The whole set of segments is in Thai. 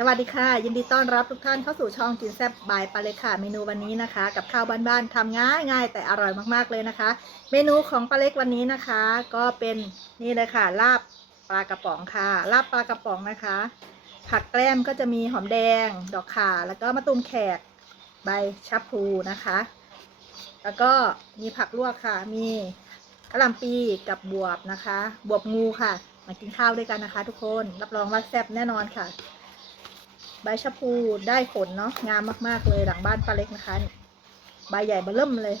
สวัสดีค่ะ ยินดีต้อนรับทุกท่านเข้าสู่ช่องกินแซ่บบายปาเล็กค่ะเมนูวันนี้นะคะ กับข้าวบ้านๆทำง่ายง่ายๆแต่อร่อยมากๆเลยนะคะ เมนูของปาเล็กวันนี้นะคะ ก็เป็นนี่เลยค่ะ ลาบปลากระป๋องค่ะ ลาบปลากระป๋องนะคะ ผักแกล้มก็จะมีหอมแดง ดอกข่าแล้วก็มะตูมแขกใบชะพลูนะคะ แล้วก็มีผักลวกค่ะ มีกระหล่ำปีกับบวบนะคะ บวบงูค่ะ มากินข้าวด้วยกันนะคะ ทุกคนรับรองว่าแซ่บแน่นอนค่ะ ใบชะพูได้ผลเนาะงามมากๆเลยหลังบ้านป้าเล็กนะคะใบใหญ่เบอเริ่มเลย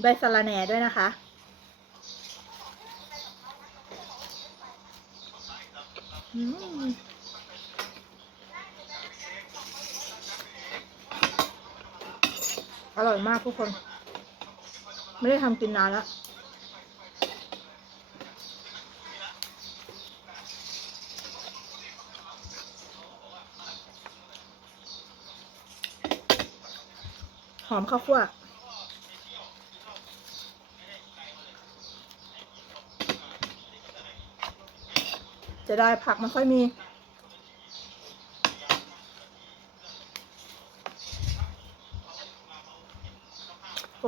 ใบสะระแหน่ด้วยนะคะ อืม อร่อย มากทุกคน ไม่ได้ทำกินนานแล้วหอมข้าวคั่วจะได้ผักไม่ค่อยมี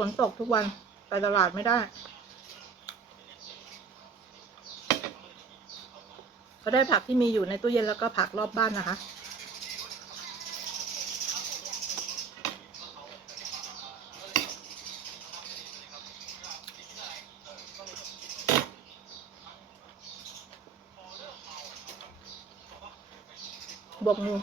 นตกทุกวัน ไปตลาดไม่ได้ก็ได้ผักที่มีอยู่ในตู้เย็นแล้วก็ผักรอบบ้านนะคะ บวกงู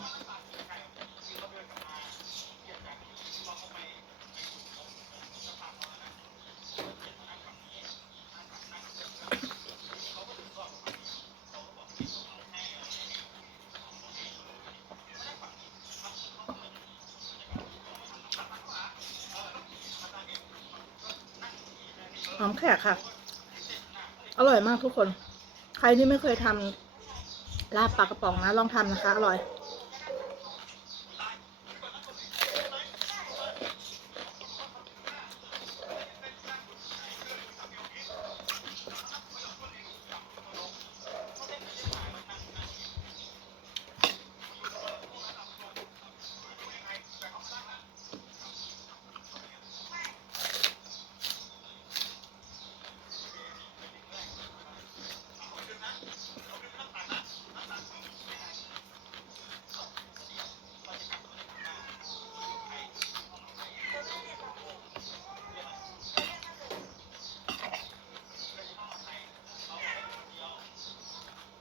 อมแขกค่ะ อร่อยมากทุกคน ใครที่ไม่เคยทำลาบปลากระป๋องนะ ลองทำนะคะ อร่อย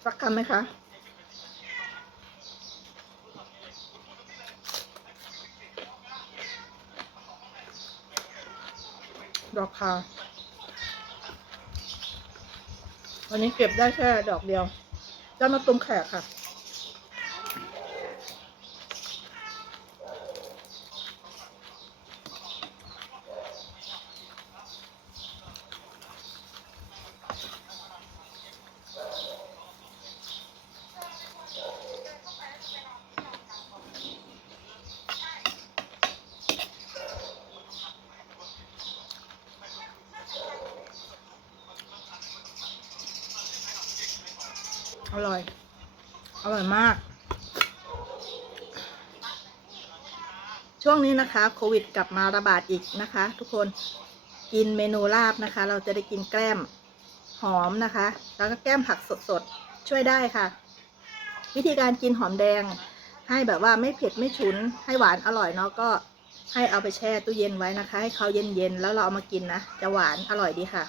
สักคำไหมคะดอกคาวันนี้เก็บได้แค่ดอกเดียว จะมาตุ้มแขกค่ะ อร่อย อร่อยมาก ช่วงนี้นะคะโควิดกลับมาระบาดอีกนะคะ ทุกคนกินเมนูลาบนะคะ เราจะได้กินแกล้มหอมนะคะ แล้วก็แก้มผักสดๆ ช่วยได้ค่ะ วิธีการกินหอมแดง ให้แบบว่าไม่เผ็ดไม่ฉุน ให้หวานอร่อยเนาะก็ให้เอาไปแช่ตู้เย็นไว้นะคะ ให้เขาเย็นๆ แล้วเราเอามากินนะ จะหวานอร่อยดีค่ะ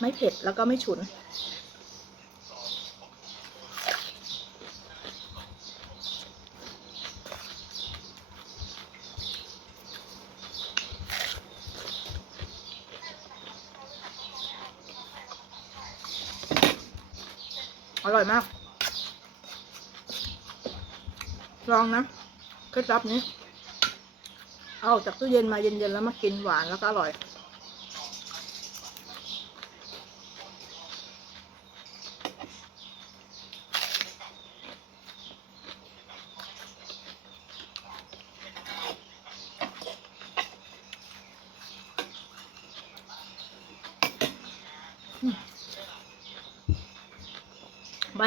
ไม่เผ็ดแล้วก็ไม่ฉุน อร่อยมาก ลองนะเคล็ดลับนี้ เอาจากตู้เย็นมาเย็นๆแล้วมากินหวานแล้วก็อร่อย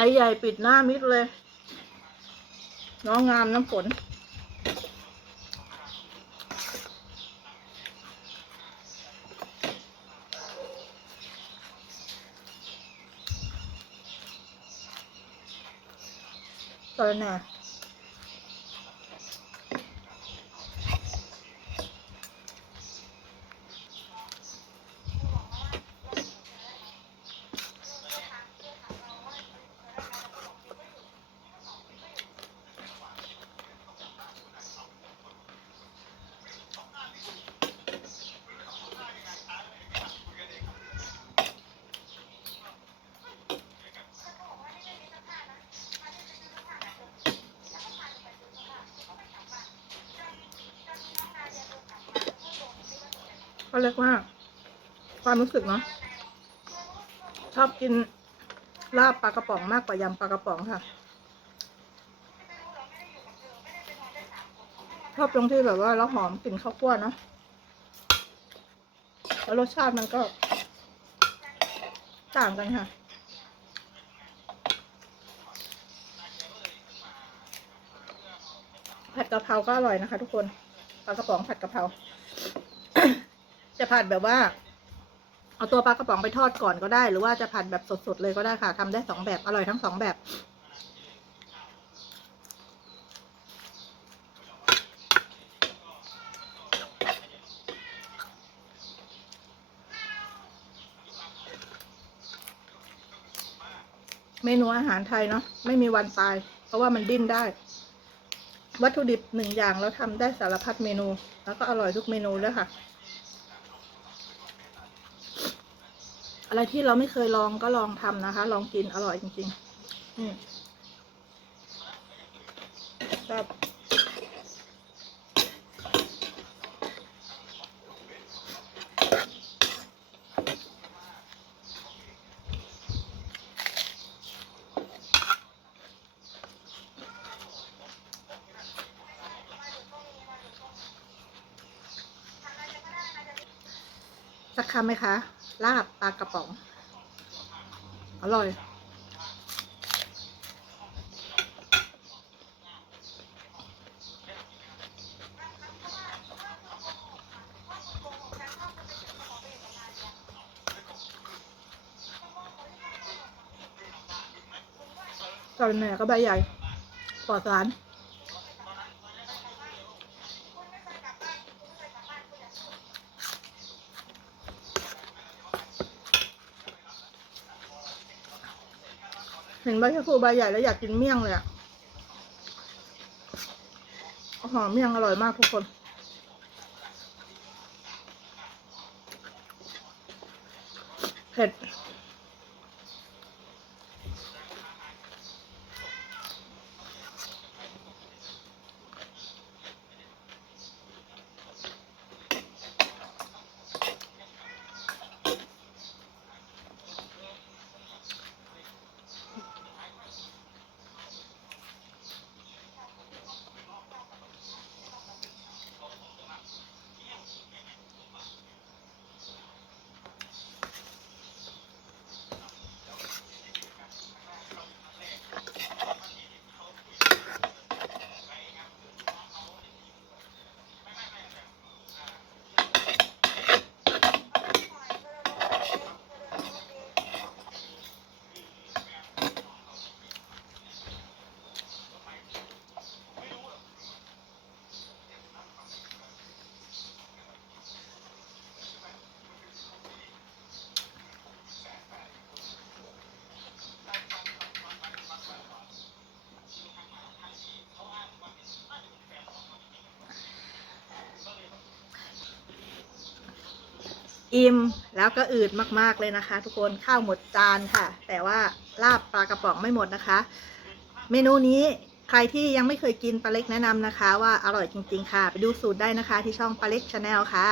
ใบใหญ่ปิดหน้ามิดเลย น้องงามน้ำฝนตอนน่ะ ก็เรียกว่า ความรู้สึกเนาะชอบกินลาบปลากระป๋องมากกว่ายำปลากระป๋องค่ะชอบตรงที่แบบว่าเราหอมกลิ่นข้าวคั่วเนาะแล้วรสชาติมันก็ ต่างกันค่ะผัดกะเพราก็อร่อยนะคะ ทุกคนปลากระป๋องผัดกะเพรา จะผัดแบบว่า เอาตัวปลากระป๋องไปทอดก่อนก็ได้ หรือว่าจะผัดแบบสดๆเลยก็ได้ค่ะทำได้สองแบบอร่อยทั้งสองแบบเมนูอาหารไทยเนาะไม่มีวันตาย เพราะว่ามันดิ้นได้ วัตถุดิบหนึ่งอย่างแล้วทำได้สารพัดเมนู แล้วก็อร่อยทุกเมนูด้วยค่ะ อะไรที่เราไม่เคยลองก็ลองทำนะคะ ลองกินอร่อยจริงๆอืมครับสักคำไหมคะ ลาบปลากระป๋อง อร่อย ตอนนี้ก็ใบใหญ่ปลอดสาร ห็นใบชะพูใบใหญ่แล้วอยากกินเมี่ยงเลยอะหอมเมี่ยงอร่อยมากทุกคน เผ็ด อิ่มแล้วก็อืดมากๆเลยนะคะ ทุกคนข้าวหมดจานค่ะ แต่ว่าลาบปลากระป๋องไม่หมดนะคะ เมนูนี้ใครที่ยังไม่เคยกินปลาเล็กแนะนำนะคะ ว่าอร่อยจริง ๆ ค่ะ ไปดูสูตรได้นะคะ ที่ช่องปลาเล็กชาแนลค่ะ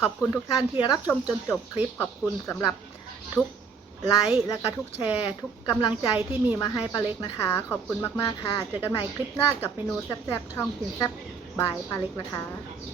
ขอบคุณทุกท่านที่รับชมจนจบคลิปขอบคุณสำหรับทุกไลค์และก็ทุกแชร์ ทุกกำลังใจที่มีมาให้ปลาเล็กนะคะ ขอบคุณมาก ๆ ค่ะ เจอกันใหม่คลิปหน้ากับเมนูแซ่บๆช่องกินแซ่บบายปลาเล็กนะคะ